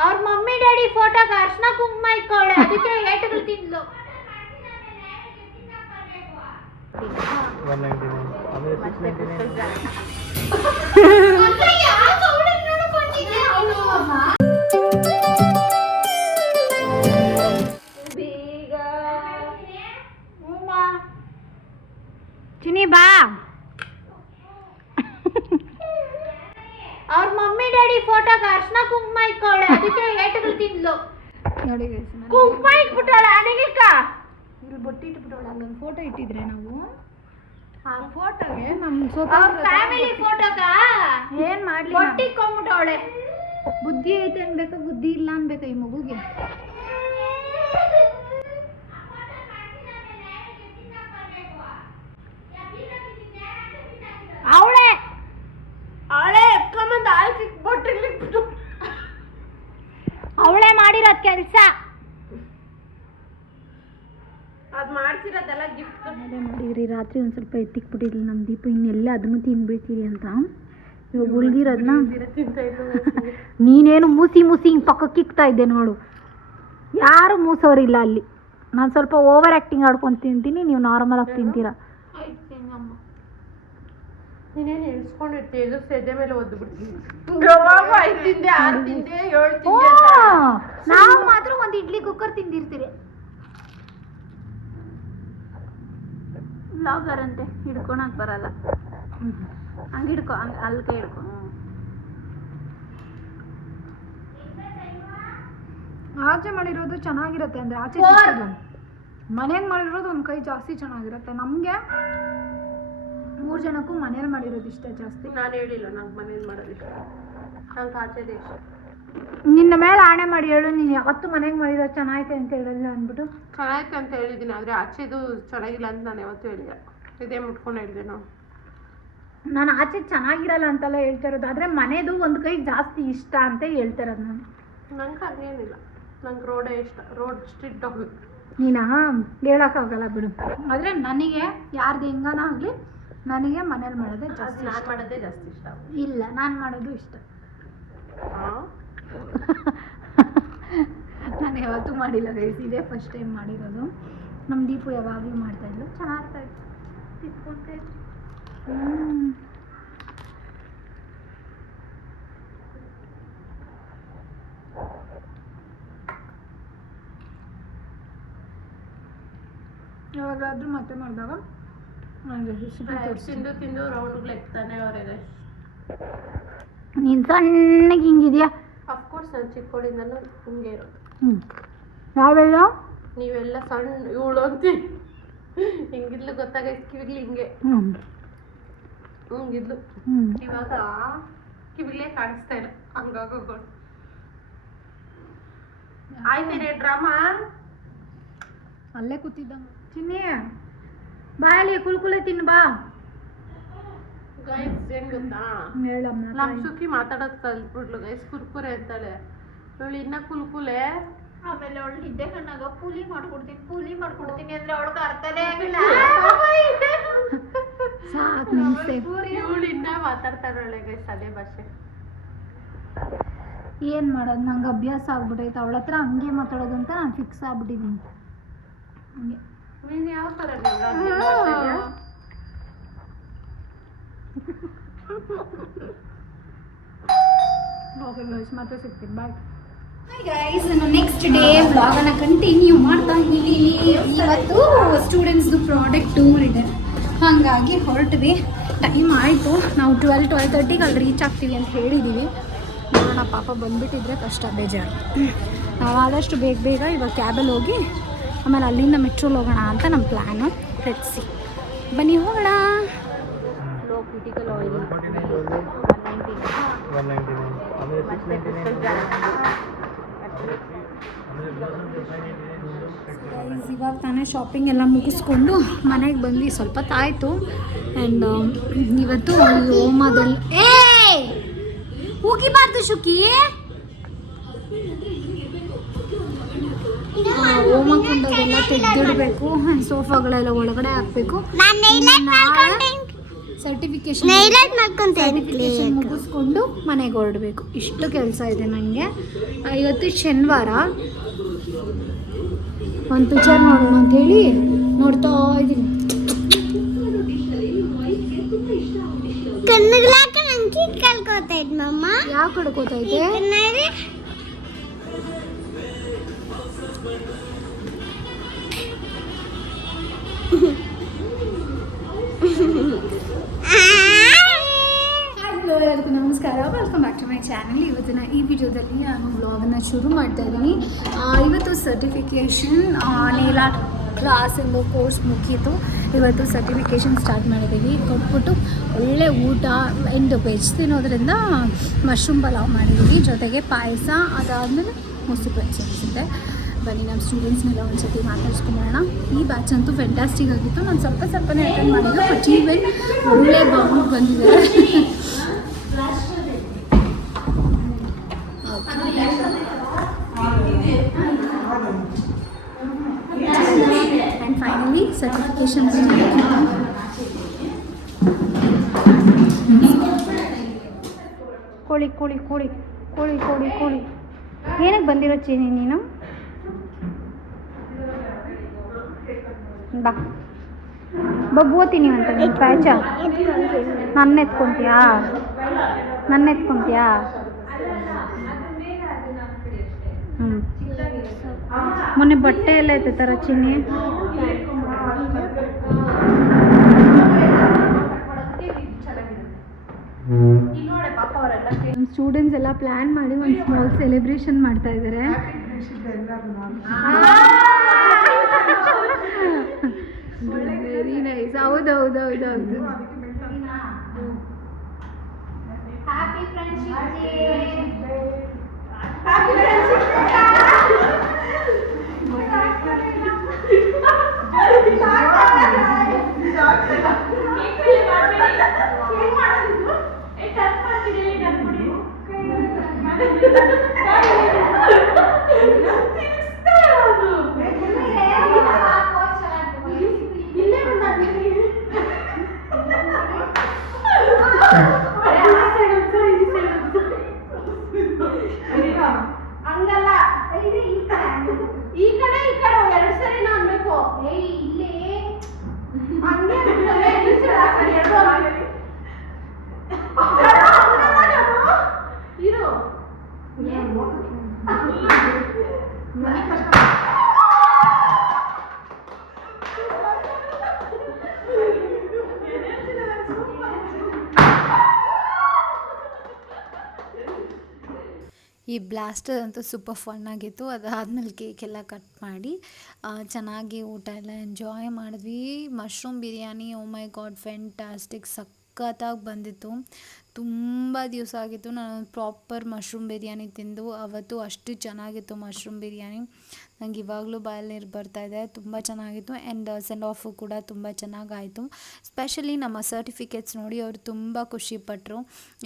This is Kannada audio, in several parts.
ಅವ್ರ ಮಮ್ಮಿ ಡ್ಯಾಡಿ ಫೋಟೋಗೆ ಅರ್ಶನ ಕುಂಕುಮ ಇಕ್ಕೊಳ್ಳೆ ಅದಕ್ಕೆ ಏಟುಗಳು ತಿಂದ್ಲು. 199 ಆಮೇಲೆ 699 ಚಿನಿ ಬಾ. ಅವ್ರ ಮಮ್ಮಿ ಡ್ಯಾಡಿ ಫೋಟೋಗೆ ಅರ್ಶನ ಕುಂಕುಮ ಇಕ್ಕೊಳ್ಳೆ ಅದಕ್ಕೆ ಏಟುಗಳು ತಿಂದ್ಲು. ನೋಡಿ ಕುಂಕುಮ ಇಟ್ಬಿಟ್ಟಾಳ ಅನಿಲಿಕ ಇಲ್ಲಿ ಬೊಟ್ಟಿ ಇಟ್ಬಿಟ್ಟವಳ. ಅಲ್ಲೊಂದು ಫೋಟೋ ಇಟ್ಟಿದ್ರೆ ನಾವು ಆ ಫೋಟೋಗೆ ನಮ್ಮ ಫ್ಯಾಮಿಲಿ ಫೋಟೋಗ ಏನ್ ಮಾಡ್ಲಿ ಬೊಟ್ಟಿ ಕೊಂಬಿಟ್ಟವಳೆ. ಬುದ್ಧಿ ಐತೆ ಅನ್ಬೇಕಾ ಬುದ್ಧಿ ಇಲ್ಲ ಅನ್ಬೇಕಾ ಈ ಮಗುಗೆ? ಅವಳೆ ಅವಳೆ ಎತ್ಕೊಂಬಂದು ಹಾಲು ಸಿಕ್ಬಿಟ್ಟು ಅವಳೇ ಮಾಡಿರೋದ್ ಕೆಲ್ಸ. ಅದು ಮಾಡ್ಸಿರೋದೆಲ್ಲ ಗಿಫ್ಟ್ ಅದೇ ಮಾಡಿದ್ರಿ. ರಾತ್ರಿ ಒಂದು ಸ್ವಲ್ಪ ಎತ್ತಿಕ್ಬಿಟ್ಟಿದ್ಲು ನಮ್ಮ ದೀಪ ಇನ್ನೆಲ್ಲ ಅದನ್ನು ತಿನ್ಬಿಡ್ತೀರಿ ಅಂತ. ಇವಾಗ ಉಳ್ದಿರೋದನ್ನ ನೀನೇನು ಮೂಸಿ ಹಿಂಗೆ ಪಕ್ಕಕ್ಕೆ ಇಕ್ತಾ ಇದ್ದೆ ನೋಡು. ಯಾರು ಮೂಸೋರಿಲ್ಲ ಅಲ್ಲಿ. ನಾನು ಸ್ವಲ್ಪ ಓವರ್ ಆ್ಯಕ್ಟಿಂಗ್ ಆಡ್ಕೊಂಡು ತಿಂತೀನಿ, ನೀವು ನಾರ್ಮಲಾಗಿ ತಿಂತೀರಾ. ನೀನೇನು ಎಣಿಸ್ಕೊಂಡಿರ್ತೀಯ? ಇದು ಸೆದೆ ಮೇಲೆ ಒದ್ದು ಬಿಡ್ತೀನಿ. 5 ತಿಂದೆ 6 ತಿಂದೆ 7 ತಿಂದೆ. ನಾವು ಮಾತ್ರ ಒಂದು ಇಡ್ಲಿ ಕುಕ್ಕರ್ ತಿಂದಿರ್ತೀರಿ. ಬ್ಲಾಗರ್ ಅಂತೆ ಹಿಡ್ಕೊಳಕ್ ಬರಲ್ಲ. ಹಂಗೆ ಹಿಡ್ಕೊ, ಹಂಗೆ ಅಲ್ಲಿ ಕೈ ಹಿಡ್ಕೊ. ಆಚೆ ಮಾಡಿರೋದು ಚೆನ್ನಾಗಿರುತ್ತೆ ಅಂದರೆ ಆಚೆ ಮನೆಗೆ ಮಾಡಿರೋದು ಒಂದು ಕೈ ಜಾಸ್ತಿ ಚೆನ್ನಾಗಿರುತ್ತೆ. ನಮಗೆ 3 ಜನಕ್ಕೂ ಮನೇಲಿ ಮಾಡಿರೋದು ಇಷ್ಟ ಜಾಸ್ತಿ. ನಾನು ಹೇಳಿಲ್ಲ ನಂಗೆ ಮನೇಲಿ ಮಾಡೋದು ಇಷ್ಟ, ನಂಗೆ ಆಚೆದೇ ಇಷ್ಟ. ನಿನ್ನ ಮೇಲೆ ಆಣೆ ಮಾಡಿ ಹೇಳು, ನೀನು ಯಾವತ್ತು ಮನೆಗೆ ಮಾಡಿರೋದು ಚೆನ್ನಾಗೈತೆ ಅಂತ ಹೇಳಿಲ್ಲ ಅಂದ್ಬಿಟ್ಟು. ಚೆನ್ನಾಯ್ತು ಅಂತ ಹೇಳಿದ್ದೀನಿ, ಆದರೆ ಆಚೆದು ಚೆನ್ನಾಗಿಲ್ಲ ಅಂತ ನಾನು ಯಾವತ್ತೂ ಹೇಳಿಲ್ಲ. ಇದೇ ಮುಟ್ಕೊಂಡು ಹೇಳಿದೆ ನಾನು ಆಚೆ ಚೆನ್ನಾಗಿರಲ್ಲ ಅಂತೆಲ್ಲ ಹೇಳ್ತಾ ಇರೋದು. ಆದರೆ ಮನೆದು ಒಂದು ಕೈ ಜಾಸ್ತಿ ಇಷ್ಟ ಅಂತ ಹೇಳ್ತಾ ಇರೋದು ನಾನು. ನಂಗೆ ಹಾಗೇನಿಲ್ಲ, ನಂಗೆ ರೋಡೇ ಇಷ್ಟ. ರೋಡ್ ಸ್ಟ್ರಿಕ್ಟ್ ಹೋಗುತ್ತೆ. ನೀನಾ ಹೇಳೋಕ್ಕಾಗಲ್ಲ ಬಿಡು. ಆದರೆ ನನಗೆ ಯಾರ್ದು ಹೆಂಗಾನ ಆಗಲಿ ನನಗೆ ಮನೇಲಿ ಮಾಡೋದೇ ಜಾಸ್ತಿ. ನಾನು ಮಾಡೋದೇ ಜಾಸ್ತಿ ಇಷ್ಟ. ಇಲ್ಲ, ನಾನು ಮಾಡೋದು ಇಷ್ಟ. ನಾನು ಯಾವತ್ತೂ ಮಾಡಿಲ್ಲ ಗೈಸ್, ಇದೇ ಫಸ್ಟ್ ಟೈಮ್ ಮಾಡಿರೋದು. ನಮ್ಮ ದೀಪು ಯಾವಾಗಲೂ ಮಾಡ್ತಾಯಿದ್ಲು, ಚೆನ್ನಾಗ್ತಾಯಿತ್ತು, ತಿನ್ಕೊಂತಾಯಿತ್ತು. ಯಾವಾಗಾದ್ರೂ ಮತ್ತೆ ಮಾಡಿದಾಗ ತಿಂದು ತಿಂದು ರೌಂಡ್ಗಳು ಎಕ್ತಾನೆ ಅವರೇ. ನೀನು ಸಣ್ಣಗೆ ಹಿಂಗಿದೆಯಾ? ಅಫ್ಕೋರ್ಸ್ ನಾನು ಚಿಕ್ಕವಳಿಂದನೂ ಹಿಂಗೆ ಇರೋದು. ನಾವೆಲ್ಲ ನೀವೆಲ್ಲ ಸಣ್ಣ ಇವಳು ಅಂತಿ ಹಿಂಗಿದ್ಲು ಗೊತ್ತಾಗೈತೆ. ಕಿವಿಗ್ಲಿ ಹಿಂಗೆ ಹಿಂಗಿದ್ಲು, ಇವಾಗ ಕಿವಿಗ್ಲೇ ಕಾಣಿಸ್ತಾ ಇಲ್ಲ ಹಂಗಾಗೋಗಳು. ಆಯ್ತೇನೆ ಡ್ರಾಮಾ ಅಲ್ಲೇ ಕೂತಿದ್ದಂಗ. ಚಿನ್ನಿ ಬಾಯಲ್ಲಿ ಕುಲ್ಕುಲೆ ತಿನ್ನು ಬಾ. ಗೈಸ್ ಏನ್ ಗೊತ್ತಾ, ನಮ್ ಸುಖಿ ಮಾತಾಡೋದು ಕಲ್ತ್ಬಿಡ್ಲು ಗೈಸ್. ಕುರ್ಕುರೆ ಅಂತಾಳೆ ಇವಳು, ಇನ್ನ ಕುಲ್ಕುಲೆ. ಆಮೇಲೆ ಅವಳು ನಿದ್ದೆ ಕಣ್ಣಾಗ ಪೂಲಿ ಮಾಡ್ಕೊಡ್ತೀನಿ ಅಂದ್ರೆ ಅವಳಿಗೆ ಅರ್ಥನೇ ಆಗಿಲ್ಲ. ಇವಳು ಇನ್ನ ಮಾತಾಡ್ತಾಳೆ ಗೈಸ್ ಅದೇ ಭಾಷೆ. ಏನು ಮಾಡೋದು, ನಂಗೆ ಅಭ್ಯಾಸ ಆಗ್ಬಿಟ್ಟೈತೆ ಅವಳ ಹತ್ರ ಹಂಗೆ ಮಾತಾಡೋದು ಅಂತ ನಾನು ಫಿಕ್ಸ್ ಆಗ್ಬಿಟ್ಟಿದ್ದೀನಿ. ಹಂಗೆ ನೀನು ಯಾವ ಥರ ಓಕೆ ಗೈಸ್, ಮತ್ತೆ ಸಿಗ್ತೀನಿ, ಬಾಯ್. ಹಾಯ್ ಗೈಸ್, ನಾನು ನೆಕ್ಸ್ಟ್ ಡೇ ವ್ಲಾಗನ್ನು ಕಂಟಿನ್ಯೂ ಮಾಡ್ತಾ ಇದ್ದೀನಿ. ಇವತ್ತು ಸ್ಟೂಡೆಂಟ್ಸ್ದು ಪ್ರಾಡಕ್ಟ್ ಟೂರ್ ಇದೆ, ಹಾಗಾಗಿ ಹೊರಟ್ವಿ. ಟೈಮ್ ಆಯಿತು, ನಾವು 12:30ಗೆ ಅಲ್ಲಿ ರೀಚ್ ಆಗ್ತೀವಿ ಅಂತ ಹೇಳಿದ್ದೀವಿ. ನೋಡೋಣ, ಪಾಪ ಬಂದುಬಿಟ್ಟಿದ್ರೆ ಕಷ್ಟ, ಬೇಜಾರು. ನಾವು ಆದಷ್ಟು ಬೇಗ ಇವಾಗ ಕ್ಯಾಬಲ್ಲಿ ಹೋಗಿ ಆಮೇಲೆ ಅಲ್ಲಿಂದ ಮೆಟ್ರೋಲ್ ಹೋಗೋಣ ಅಂತ ನಮ್ಮ ಪ್ಲ್ಯಾನು. ಸಿ ಬನ್ನಿ ಹೋಗೋಣ. ಲೋ ಕ್ರಿಟಿಕಲ್ ಆಯಿಲ್ 199 ಆಮೇಲೆ 699. ಇವಾಗ ತಾನೇ ಶಾಪಿಂಗ್ ಎಲ್ಲ ಮುಗಿಸ್ಕೊಂಡು ಮನೆಗೆ ಬಂದು ಸ್ವಲ್ಪ ತಾಯಿತು. ಆ್ಯಂಡ್ ಇವತ್ತು ಹೋಮದಲ್ಲಿ ಹೋಗಿಬಾರ್ದು ಶುಕಿ, ಹೋಮ ಕುಂಡದೆಲ್ಲ ತೆಗೆದಿಡಬೇಕು, ಸೋಫಾಗಳೆಲ್ಲ ಒಳಗಡೆ ಹಾಕಬೇಕು. ಸರ್ಟಿಫಿಕೇಶನ್ ಮುಗಿಸ್ಕೊಂಡು ಮನೆಗೆ ಹೊರಡಬೇಕು. ಇಷ್ಟು ಕೆಲಸ ಇದೆ ನನಗೆ. ಇವತ್ತು ಶನಿವಾರ, ಒಂದು ಪಿಕ್ಚರ್ ನೋಡೋಣ ಅಂಥೇಳಿ ನೋಡ್ತಾ ಇದ್ದೀನಿ. ಯಾವ ಕಡ್ಕೋತೈತೆ? ಎಲ್ಲರಿಗೂ ನಮಸ್ಕಾರ, welcome back to my channel. ಇವತ್ತಿನ ಈ ವಿಡಿಯೋದಲ್ಲಿ ನಾನು ವ್ಲಾಗನ್ನು ಶುರು ಮಾಡ್ತಾ ಇದ್ದೀನಿ. ಇವತ್ತು ಸರ್ಟಿಫಿಕೇಷನ್ ನೇಲ್ ಆರ್ಟ್ ಕ್ಲಾಸ್ ಎಂದು ಕೋರ್ಸ್ ಮುಗೀತು. ಇವತ್ತು ಸರ್ಟಿಫಿಕೇಷನ್ ಸ್ಟಾರ್ಟ್ ಮಾಡಿದ್ದೀವಿ. ಕೊಟ್ಬಿಟ್ಟು ಒಳ್ಳೆ ಊಟ ಎಂದು ವೆಜ್ ತಿನ್ನೋದ್ರಿಂದ ಮಶ್ರೂಮ್ ಪಲಾವ್ ಮಾಡಿದ್ದೀವಿ, ಜೊತೆಗೆ ಪಾಯಸ, ಅದಾದಮೇಲೆ ಮೊಸರು ಬಜ್ಜಿ ಅನಿಸುತ್ತೆ. ಬನ್ನಿ ನಮ್ಮ ಸ್ಟೂಡೆಂಟ್ಸ್ನೆಲ್ಲ ಒಂದ್ಸತಿ ಮಾತಾಡ್ಸ್ಕೊಂಬರೋಣ. ಈ ಬ್ಯಾಚ್ ಅಂತೂ ಫ್ಯಾಂಟಾಸ್ಟಿಕ್ ಆಗಿತ್ತು. ನಾನು ಸ್ವಲ್ಪನೇ ಅಟೆಂಡ್ ಮಾಡಿದ್ದು, ಬಟ್ ಈವೆಂಟ್ ಒಳ್ಳೆ ಬಾಂಡ್ ಬಂದಿದ್ದಾರೆ. ಆ್ಯಂಡ್ ಫೈನಲಿ ಸರ್ಟಿಫಿಕೇಷನ್ ಕೋಳಿ ಕೋಳಿ ಕೋಳಿ ಕೋಳಿ ಕೋಳಿ ಕೋಳಿ ಏನಕ್ಕೆ ಬಂದಿರೋ ಚೀನಿ ನೀನು? ಬಾ ಬಬ್ಬೋತೀನಿ ಅಂತ ನೀನು ಪ್ಯಾಚ ನನ್ನ ಎತ್ಕೊತೀಯಾ? ಮೊನ್ನೆ ಬಟ್ಟೆ ಎಲ್ಲ ಐತೆ ಥರ ಚಿನ್ನಿ. ಸ್ಟೂಡೆಂಟ್ಸ್ ಎಲ್ಲ ಪ್ಲ್ಯಾನ್ ಮಾಡಿ ಒಂದು ಸ್ಮಾಲ್ ಸೆಲೆಬ್ರೇಷನ್ ಮಾಡ್ತಾ ಇದ್ದಾರೆ. Very nice. ಹೌದೌದೌದೌದು. ಈ ಬ್ಲಾಸ್ಟರ್ ಅಂತೂ ಸೂಪರ್ ಫನ್ ಆಗಿತ್ತು. ಅದಾದಮೇಲೆ ಕೇಕೆಲ್ಲ ಕಟ್ ಮಾಡಿ ಚೆನ್ನಾಗಿ ಊಟ ಎಲ್ಲ ಎಂಜಾಯ್ ಮಾಡಿದ್ವಿ. ಮಶ್ರೂಮ್ ಬಿರಿಯಾನಿ, ಓ ಮೈ ಗಾಡ್, ಫ್ಯಾಂಟಾಸ್ಟಿಕ್, ಸಖತ್ತಾಗಿ ಬಂದಿತ್ತು. ತುಂಬ ದಿವಸ ಆಗಿತ್ತು ನಾನು ಪ್ರಾಪರ್ ಮಶ್ರೂಮ್ ಬಿರಿಯಾನಿ ತಿಂದು. ಅವತ್ತು ಅಷ್ಟು ಚೆನ್ನಾಗಿತ್ತು ಮಶ್ರೂಮ್ ಬಿರಿಯಾನಿ. ನಂಗೆ ಇವಾಗಲೂ ಬಾಯಲ್ಲಿ ನೀರು ಬರ್ತಾಯಿದೆ. ತುಂಬ ಚೆನ್ನಾಗಿತ್ತು. ಆ್ಯಂಡ್ ಸೆಂಡ್ ಆಫು ಕೂಡ ತುಂಬ ಚೆನ್ನಾಗಾಯಿತು. ಸ್ಪೆಷಲಿ ನಮ್ಮ ಸರ್ಟಿಫಿಕೇಟ್ಸ್ ನೋಡಿ ಅವರು ತುಂಬ ಖುಷಿಪಟ್ಟರು,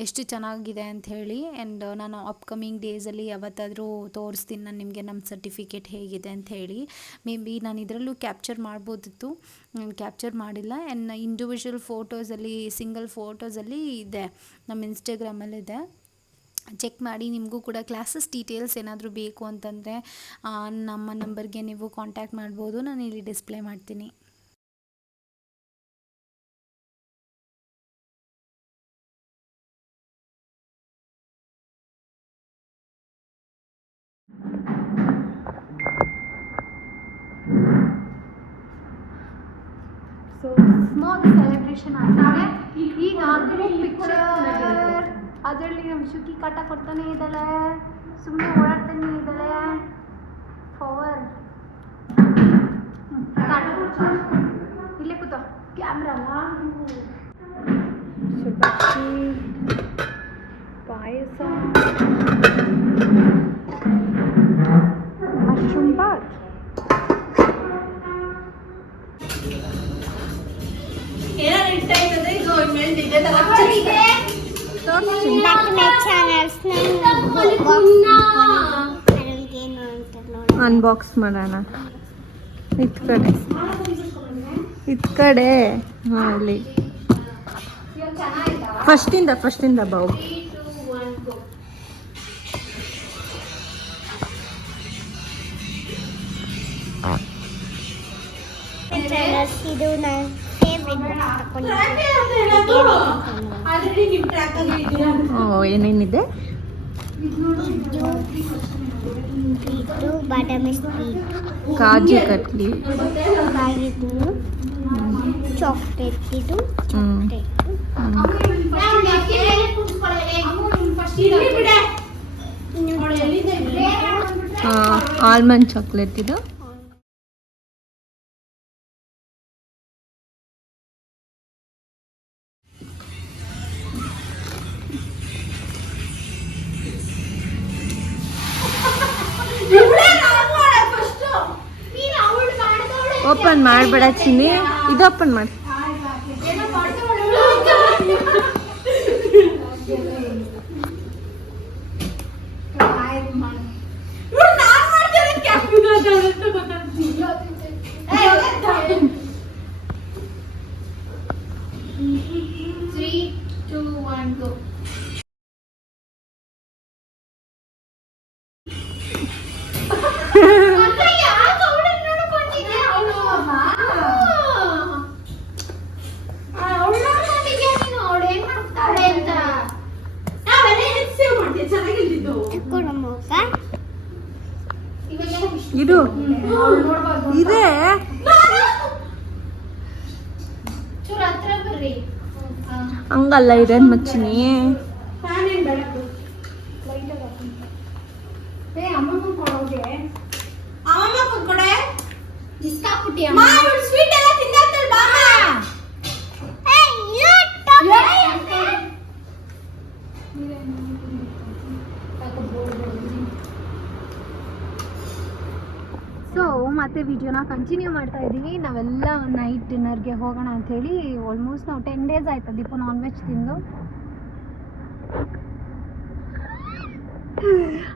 ಎಷ್ಟು ಚೆನ್ನಾಗಿದೆ ಅಂತ ಹೇಳಿ. ಆ್ಯಂಡ್ ನಾನು ಅಪ್ಕಮಿಂಗ್ ಡೇಸಲ್ಲಿ ಯಾವತ್ತಾದರೂ ತೋರಿಸ್ತೀನಿ ನಾನು ನಿಮಗೆ ನಮ್ಮ ಸರ್ಟಿಫಿಕೇಟ್ ಹೇಗಿದೆ ಅಂತ ಹೇಳಿ. ಮೇ ಬಿ ನಾನು ಇದರಲ್ಲೂ ಕ್ಯಾಪ್ಚರ್ ಮಾಡ್ಬೋದಿತ್ತು, ನಾನು ಕ್ಯಾಪ್ಚರ್ ಮಾಡಿಲ್ಲ. ಆ್ಯಂಡ್ ಇಂಡಿವಿಜುವಲ್ ಫೋಟೋಸಲ್ಲಿ, ಸಿಂಗಲ್ ಫೋಟೋಸಲ್ಲಿ ಇದೆ, ನಮ್ಮ ಇನ್ಸ್ಟಾಗ್ರಾಮಲ್ಲಿದೆ, ಚೆಕ್ ಮಾಡಿ. ನಿಮಗೂ ಕೂಡ ಕ್ಲಾಸಸ್ ಡೀಟೇಲ್ಸ್ ಏನಾದರೂ ಬೇಕು ಅಂತಂದರೆ ನಮ್ಮ ನಂಬರ್ಗೆ ನೀವು ಕಾಂಟ್ಯಾಕ್ಟ್ ಮಾಡ್ಬೋದು, ನಾನು ಇಲ್ಲಿ ಡಿಸ್ಪ್ಲೇ ಮಾಡ್ತೀನಿ. ಸೊ ಸ್ಮಾಲ್ ಸೆಲೆಬ್ರೇಷನ್ ಆಗಿದೆ. ಈಗ ಪಿಕ್ಚರ್ ಅದರಲ್ಲಿ ನಮ್ಮ ಶುಕಿ ಕಾಟ ಕೊಡ್ತಾನೆ ಇದ್ದಾಳೆ, ಸುಮ್ಮನೆ ಓಡಾಡ್ತಾನೆ ಇದ್ದಾಳೆ. ಪವರ್ ಇಲ್ಲೇ ಕೂತ ಕ್ಯಾಮ್ರಾ. ಸುಬ್ಬಕ್ಕಿ, ಪಾಯಸ, ಮಶ್ರೂಮ್ ಬಾತ್. ಅನ್ಬಾಕ್ಸ್ ಮಾಡೋಣ. ಇತ್ ಕಡೆ ಹಾಂ, ಅಲ್ಲಿ ಚೆನ್ನಾಯ್ತಾ? ಫಸ್ಟಿಂದ ಬಾವು 3, 2, 1, go. ಇದು ನನ್ನ ಫೇವ್ರೆಟ್ ಏನೇನಿದೆ? ಇದು ಬಾದಾಮಿ ಸ್ವೀಟ್, ಕಾಜು ಕಟ್ಲಿ, ಇದು ಚಾಕ್ಲೇಟ್, ಇದು ಚಾಕ್ಲೇಟ್, ಆಲ್ಮಂಡ್ ಚಾಕ್ಲೇಟ್ ಇದು. ಓಪನ್ ಮಾಡಬೇಡ ಚಿನ್ನಿ, ಇದು ಓಪನ್ ಮಾಡಿ. ಇದು ಇದೆ ಚೂರು ಹತ್ರ ಬರ್ರಿ. ಹಂಗಲ್ಲ ಇರೇನ್ ಮಚ್ಚಿನಿ. ಸೊ ಮತ್ತೆ ವಿಡಿಯೋನ ಕಂಟಿನ್ಯೂ ಮಾಡ್ತಾ ಇದ್ದೀವಿ. ನಾವೆಲ್ಲ ನೈಟ್ ಡಿನ್ನರ್ಗೆ ಹೋಗೋಣ ಅಂಥೇಳಿ ಆಲ್ಮೋಸ್ಟ್ ನಾವು 10 days ಆಯ್ತು ದೀಪು ನಾನ್ ವೆಜ್ ತಿಂದು.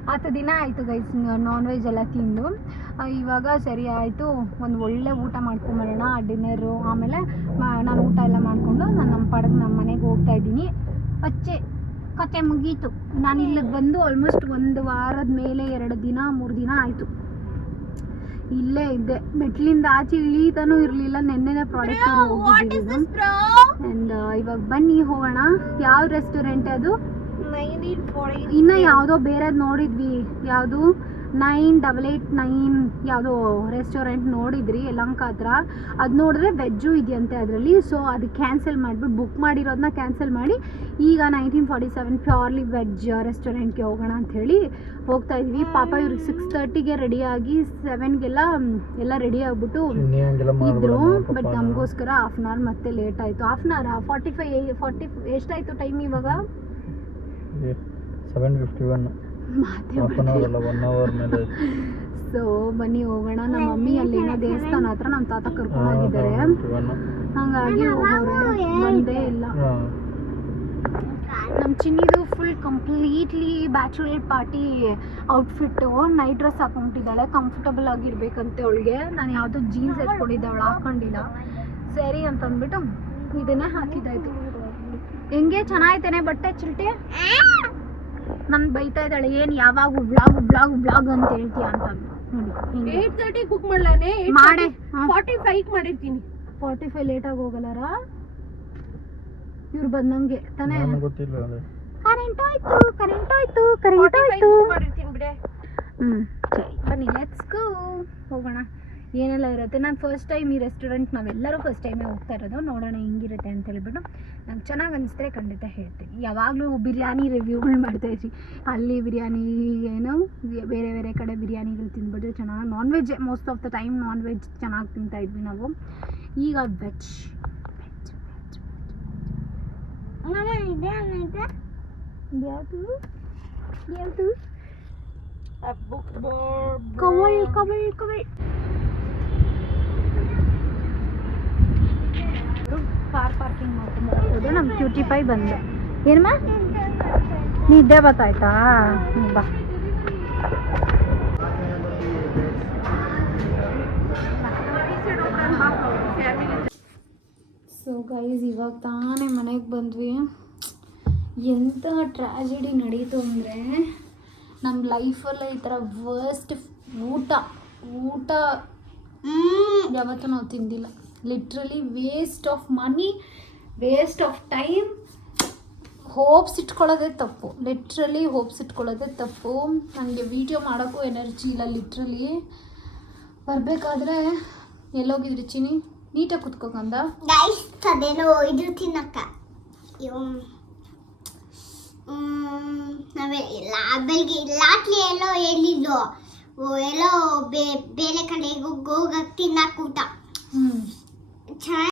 10 ದಿನ ಆಯಿತು ಗೈಸ್ ನಾನ್ ವೆಜ್ ಎಲ್ಲ ತಿಂದು. ಇವಾಗ ಸರಿ ಆಯಿತು, ಒಂದು ಒಳ್ಳೆ ಊಟ ಮಾಡ್ಕೊಂಬರೋಣ ಡಿನ್ನರು. ಆಮೇಲೆ ನಾನು ಊಟ ಎಲ್ಲ ಮಾಡಿಕೊಂಡು ನಾನು ನಮ್ಮ ಪಾಡಿಗೆ ನಮ್ಮ ಮನೆಗೆ ಹೋಗ್ತಾ ಇದ್ದೀನಿ. ಅಚ್ಚೆ ಕತೆ ಮುಗೀತು. ನಾನು ಇಲ್ಲಿಗೆ ಬಂದು ಆಲ್ಮೋಸ್ಟ್ 1 ವಾರದ ಮೇಲೆ 2 ದಿನ 3 ದಿನ ಆಯಿತು. ಇಲ್ಲೇ ಇದ್ದೆ, ಮೆಟ್ಲಿಂದ ಆಚೆ ಇಳೀತಾನೂ ಇರಲಿಲ್ಲ. ನೆನ್ನೆನೇ ಪ್ರಾಡಕ್ಟ್ ಹೋಗಿದ್ದು. ಆ್ಯಂಡ್ ಇವಾಗ ಬನ್ನಿ ಹೋಗೋಣ. ಯಾವ ರೆಸ್ಟೋರೆಂಟ್ ಅದು? ಇನ್ನು ಯಾವುದೋ ಬೇರೆದು ನೋಡಿದ್ವಿ, ಯಾವುದು 9889 ಯಾವುದೋ ರೆಸ್ಟೋರೆಂಟ್ ನೋಡಿದ್ರಿ ಯಲಹಂಕ ಹತ್ರ. ಅದು ನೋಡಿದ್ರೆ ವೆಜ್ಜು ಇದೆಯಂತೆ ಅದರಲ್ಲಿ. ಸೊ ಅದು ಕ್ಯಾನ್ಸಲ್ ಮಾಡಿಬಿಟ್ಟು ಬುಕ್ ಮಾಡಿರೋದನ್ನ ಕ್ಯಾನ್ಸಲ್ ಮಾಡಿ ಈಗ 1947 ಪ್ಯೂರ್ಲಿ ವೆಜ್ ರೆಸ್ಟೋರೆಂಟ್ಗೆ ಹೋಗೋಣ ಅಂಥೇಳಿ ಹೋಗ್ತಾ ಇದ್ವಿ. ಪಾಪ ಇವ್ರಿಗೆ 6:30ಗೆ ರೆಡಿಯಾಗಿ 7ಗೆಲ್ಲ ಎಲ್ಲ ರೆಡಿ ಆಗಿಬಿಟ್ಟು ಇದ್ರು. ಬಟ್ ನಮಗೋಸ್ಕರ 1/2 hour ಮತ್ತೆ ಲೇಟ್ ಆಯಿತು. 1/2 hour 40 ಎಷ್ಟಾಯಿತು ಟೈಮ್ ಇವಾಗ? 7:51. ಸೊ ಬನ್ನಿ ಹೋಗೋಣ. ನಮ್ಮ ಮಮ್ಮಿ ಅಲ್ಲೇನೋ ದೇವಸ್ಥಾನ ಹತ್ರ ನಮ್ಮ ತಾತ ಕರ್ಕೊಂಡು ಹೋಗಿದ್ದಾರೆ, ಹಾಗಾಗಿ ಹೋಗೋರೆ ಬಂದೇ ಇಲ್ಲ. ನಮ್ಮ ಚಿನ್ನಿದು full completely bachelor party outfit. Night dress ಹಾಕೊಂಡ್ಬಿಟ್ಟಿದ್ದಾಳೆ, ಕಂಫರ್ಟಬಲ್ ಆಗಿರ್ಬೇಕಂತೆ ಅವಳಿಗೆ. ನಾನು ಯಾವುದೋ ಜೀನ್ಸ್ ಎತ್ಕೊಂಡಿದ್ದೆ, ಅವಳು ಹಾಕೊಂಡಿಲ್ಲ. ಸರಿ ಅಂತಂದ್ಬಿಟ್ಟು ಇದನ್ನೇ ಹಾಕಿದ್ದಾಯ್ತು. ಹೆಂಗೆ ಚೆನ್ನಾಯ್ತೇನೆ ಬಟ್ಟೆ ಚಿಲ್ಟೆ? ನನ್ ಬೈತಾ ಇದ್ದಾಳೆ, ಏನು ಯಾವಾಗ ವ್ಲಾಗ್ ಅಂತ ಹೇಳ್ತೀಯ ಅಂತ. ನೋಡಿ 8:30 ಕುಕ್ ಮಾಡ್ಲಾನೆ, ಮಾಡೆ 45 ಮಾಡಿರ್ತೀನಿ. 45 ಲೇಟಾಗಿ ಹೋಗಲ್ಲಾರ ಇವ್ರು ಬಂದಂಗೆ ತಾನೇ. ಕರೆಂಟ್ ಹೋಯ್ತು. ಮಾಡಿರ್ತೀನಿ ಬಿಡೆ. ಸರಿ ಬನ್ನಿ ಲೆಟ್ಸ್ ಗೋ ಹೋಗೋಣ. ಏನೆಲ್ಲ ಇರುತ್ತೆ. ನಾನು ಫಸ್ಟ್ ಟೈಮ್ ಈ ರೆಸ್ಟೋರೆಂಟ್ ನಾವೆಲ್ಲರೂ ಫಸ್ಟ್ ಟೈಮೇ ಹೋಗ್ತಾ ಇರೋದು. ನೋಡೋಣ ಹೆಂಗಿರುತ್ತೆ ಅಂತ ಹೇಳ್ಬಿಟ್ಟು. ನಂಗೆ ಚೆನ್ನಾಗಿ ಅನಿಸಿದ್ರೆ ಖಂಡಿತ ಹೇಳ್ತೀನಿ. ಯಾವಾಗಲೂ ಬಿರಿಯಾನಿ ರಿವ್ಯೂಗಳು ಮಾಡ್ತಾಯಿದ್ವಿ. ಅಲ್ಲಿ ಬಿರಿಯಾನಿ ಏನು ಬೇರೆ ಬೇರೆ ಕಡೆ ಬಿರಿಯಾನಿಗಳು ತಿಂದ್ಬಿಟ್ಟು ಚೆನ್ನಾಗಿ non veg most of the time non veg ಚೆನ್ನಾಗಿ ತಿಂತಾಯಿದ್ವಿ ನಾವು. ಈಗ ವೆಜ್ ಯಾವುದು ಕವಲ್ ಕಾರ್ ಪಾರ್ಕಿಂಗ್ ಮಾಡ್ಕೊಂಡು ನಮ್ಮ ಕ್ಯೂಟಿ ಪೈ ಬಂದೆ. ಏನಮ್ಮ ನಿದ್ದೆ ಬರ್ತಾಯ್ತಾ? ಬಾ. ಸೊ ಗೈಸ್ ಇವಾಗ ತಾನೇ ಮನೆಗೆ ಬಂದ್ವಿ. ಎಂಥ ಟ್ರ್ಯಾಜಿಡಿ ನಡೀತು ಅಂದರೆ ನಮ್ಮ ಲೈಫಲ್ಲೇ ಈ ಥರ ವರ್ಸ್ಟ್ ಊಟ ಯಾವತ್ತೂ ನಾವು ತಿಂದಿಲ್ಲ. Literally waste of money, waste of time. Hopes ಇಟ್ಕೊಳ್ಳೋದೇ ತಪ್ಪು, ಲಿಟ್ರಲಿ ಹೋಪ್ಸ್ ಇಟ್ಕೊಳ್ಳೋದೇ ತಪ್ಪು. ನನಗೆ ವೀಡಿಯೋ ಮಾಡೋಕ್ಕೂ ಎನರ್ಜಿ ಇಲ್ಲ. ಲಿಟ್ರಲಿ ಬರಬೇಕಾದ್ರೆ ಎಲ್ಲೋಗಿದ್ರಿ ಚಿನಿ? ನೀಟಾಗಿ ಕುತ್ಕೋಕಂದ ಗೈಸ್ ಅದೇನೋ ಇದು ತಿನ್ನಕ್ಕ ಬೆಳಿಗ್ಗೆ ಲಾಟ್ಲಿ ಎಲ್ಲೋ ಹೇಳಿದ್ಲು, ಎಲ್ಲೋ ಬೇರೆ ಕಡೆಗೆ ಹೋಗಕ್ಕೆ ತಿನ್ನಕ್ಕೆ ಊಟ. ಹ್ಞೂ ಚೆನ್ನಾಗಿ